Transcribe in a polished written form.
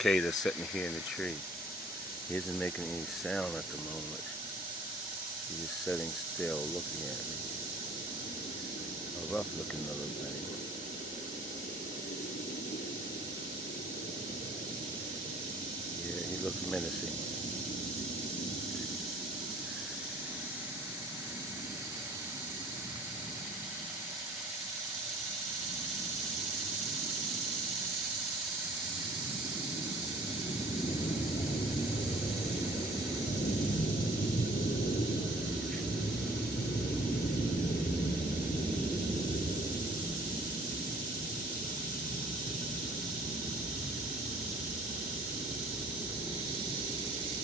Okay, that's sitting here in the tree. He isn't making any sound at the moment. He's just sitting still looking at me. A rough looking little thing. Yeah, he looks menacing.